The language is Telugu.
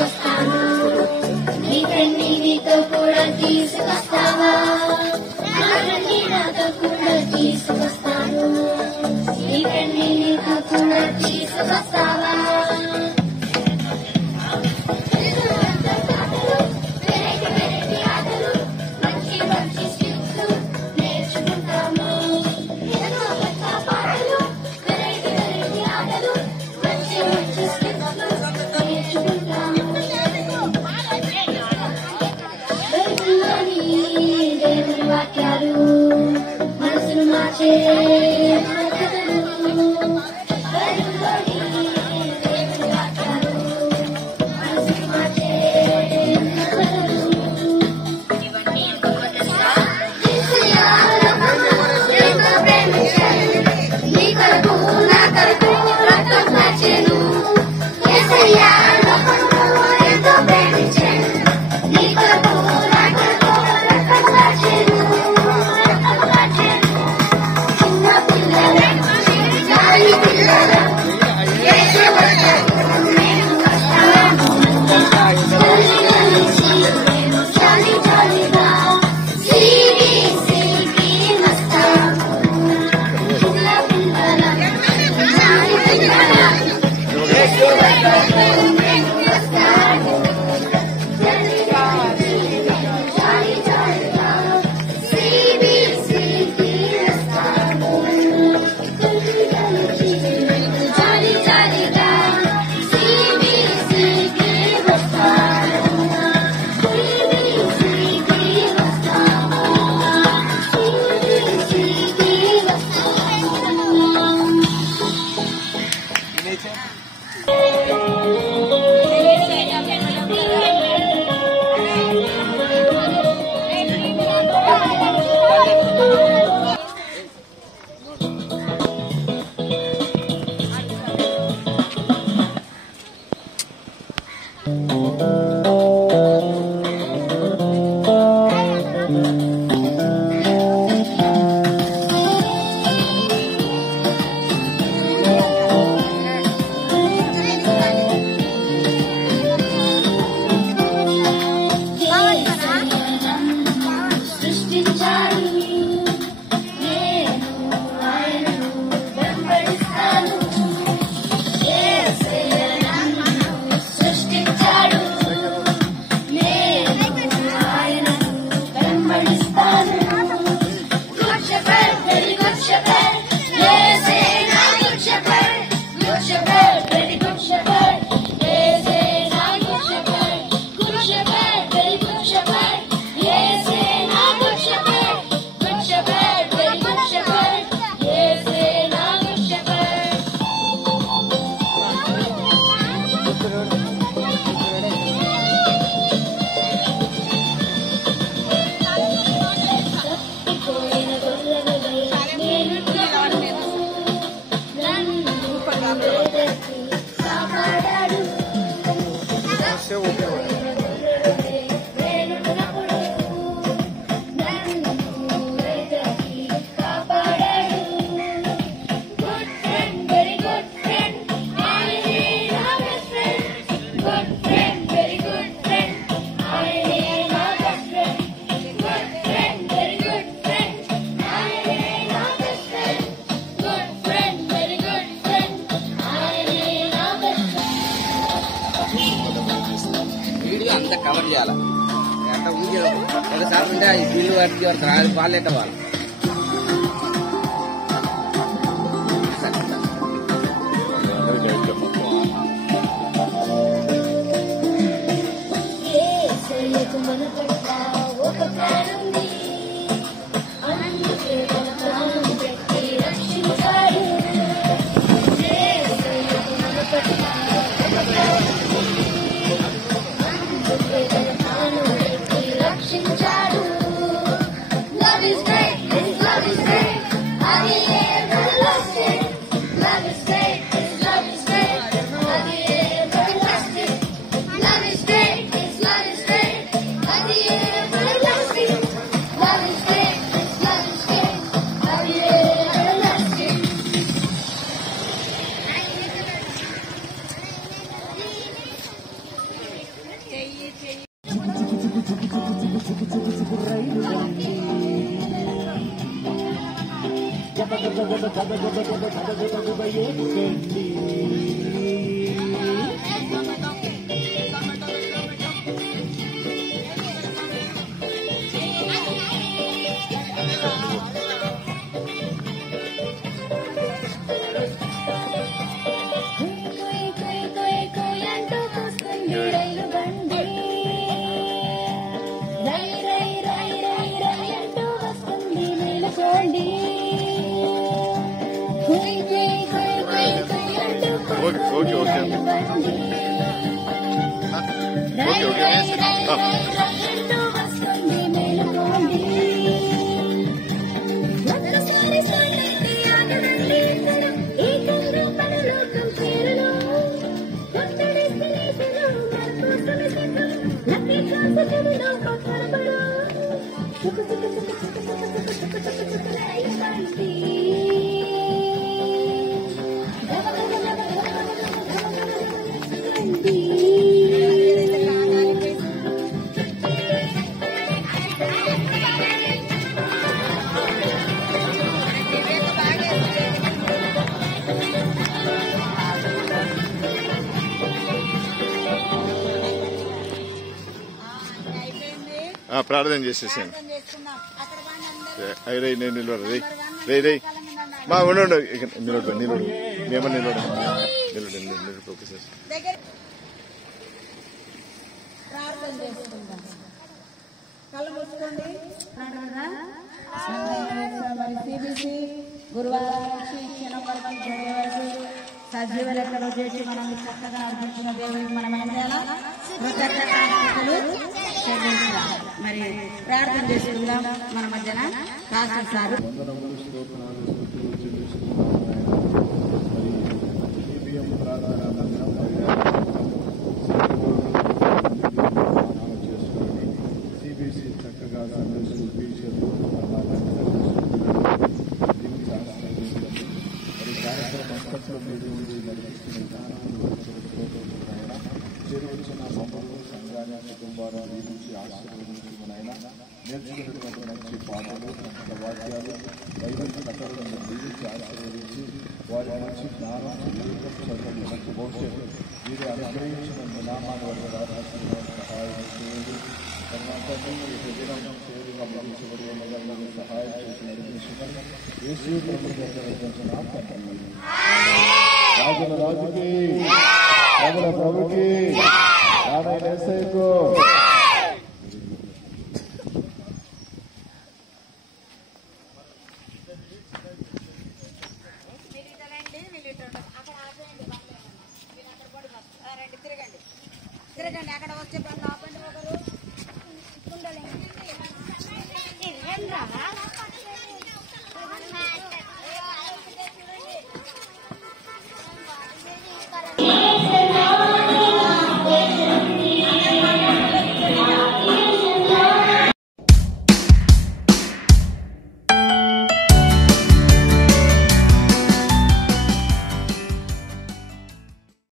తీసుకొస్తాను. నీ ఫ్రెండ్ని నీతో కూడా తీసుకొస్తావా? నా ఫ్రెండ్ని నాతో కూడా తీసుకొస్తాను. నీ ఫ్రెండ్ని నీతో కూడా తీసుకొస్తావా? మనసును మార్చే నీ కరకు నా కరకు రక్తం మార్చెను. యేసయ్యా ఎంతో ప్రేమించెను. నీ కరకు నా కరకు రక్తం మార్చెను. చిన్న పిల్లల జాలి పిల్లల యేసు వచ్చాడు. నేను వస్తాను. జాలి జాలిగా సిరి సిరి వస్తాను. చిన్న పిల్లల జాలి పిల్లల యేసు వచ్చాడు. నేను వస్తాను. జాలి జాలిగా సిరి సిరి వస్తాను. జాలి జాలిగా సిరి సిరి వస్తాను. సిరి సిరి వస్తాను. సిరి సిరి వస్తాను. సృష్టించాడు. నేను ఆయనను వెంబడిస్తాను. యేసయ్య నన్ను సృష్టించాడు. నేను ఆయనను వెంబడిస్తాను. Good shepherd, very good shepherd. యేసయ్య నా good shepherd. Good shepherd, very good shepherd. యేసయ్య నా good shepherd. Good shepherd, very good shepherd. యేసయ్య నా good shepherd. Good shepherd, very good shepherd. యేసయ్య నా good shepherd. తప్పిపోయిన గొర్రెలవై నేనున్నాను. నన్ను వెతికి కాపాడాడు. నేనున్నప్పుడు నన్ను వెతికి కాపాడాడు. Good friend, very good friend. ఆయనే నా best friend. Good friend, very good friend. ఆయనే నా best friend. Good friend, very good friend. ఆయనే నా best friend. Good friend, very good friend. ఆయనే నా బెస్ట్ ఫ్రెండ్. వీడియో అంతా కవర్ చేయాలి. ఎంత వీడియో ఒకసారి ఉంటే ఈ బిల్లు కట్టి అది పాలెట్ట వాళ్ళు యేసయ్యకు మన పట్ల ఒక ప్లాన్ ఉంది. అందుకే తన ప్రాణం పెట్టి రక్షించాడు. యేసయ్యకు మన పట్ల ఒక ప్లాన్ ఉంది. అందుకే తన ప్రాణం పెట్టి రక్షించాడు. Love is great, His love is great. అది everlasting. Love is great, His love is great. అది everlasting. Love is great, His love is great. అది ప్రార్థన చేసేసాను. అరే నేను నిలబడు రే రే మా ఉండు నిలబడు నిలబడు మేమని నిలబడు నిలబడు ఓకే సార్. కళ్ళు మూసుకోండి. మరి సిబిసి గురువారం నుంచి ఇచ్చిన వరకు సజీవ లెక్కలో చేసి మనం చక్కగా అర్పించిన దేవుడికి మనం ఏం చేయాలా? కృతజ్ఞతలు చెల్లించాలి. మరి ప్రార్థన చేసుకుందాం. మన మధ్యన రాస్తారు చేరువచ్చిన మమ్మల్ని సంఘాన్ని కుటుంబాన్ని దీవించి ఆశీర్వదించుకునైనా నేర్చుకున్నటువంటి మంచి పాటలు వాక్యాలు బైబిల్ కథలను దీవించి ఆశీర్వదించి వారి మంచి జ్ఞానం వివేకం చదువు మంచి భవిష్యత్తు వీరు అనుగ్రహించిన నామాన్ని వారి రాజకీయాలను సహాయం చేయండి. తనంతటి దినం సేవగా భవించబడి ఉన్నదని సహాయం చేసి నడిపించుకొని యేసు రాజుల రాజుకి ప్రభుల ప్రభుకి రానైన యేసయ్యకు తిరగండి అక్కడ వచ్చే బండ్లు ఆపండి ఒకరు.